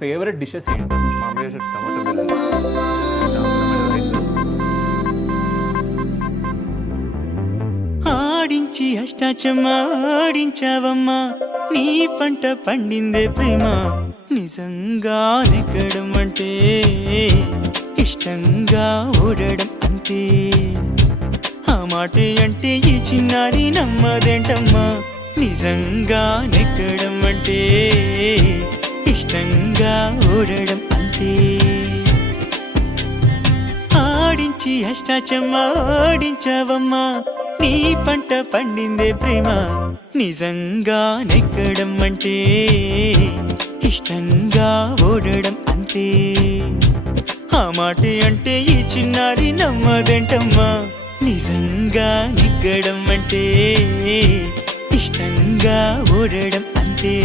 Favourite dishes ఏంటి? మామూలుగా tomato biryani, tomato rice. ఆడించి అష్టాచమ్మా ఆడించావమ్మా, నీ పంట పండిందే ప్రేమ. నిజంగా నెగ్గడం అంటే ఇష్టంగా ఓడడం అంతే. ఆ మాటే అంటే ఈ చిన్నారి నమ్మదేంటమ్మా. నిజంగా నెగ్గడం అంటే ఇష్టంగా ఓడడం అంతే. ఆడించి అష్టాచమ్మా ఆడించావమ్మా, నీ పంట పండిందే ప్రేమ. నిజంగా నెగ్గడం అంటే ఇష్టంగా ఓడడం అంతే. ఆ మాటే అంటే ఈ చిన్నారి నమ్మదేంటమ్మా. నిజంగా నెగ్గడం అంటే ఇష్టంగా ఓడడం అంతే.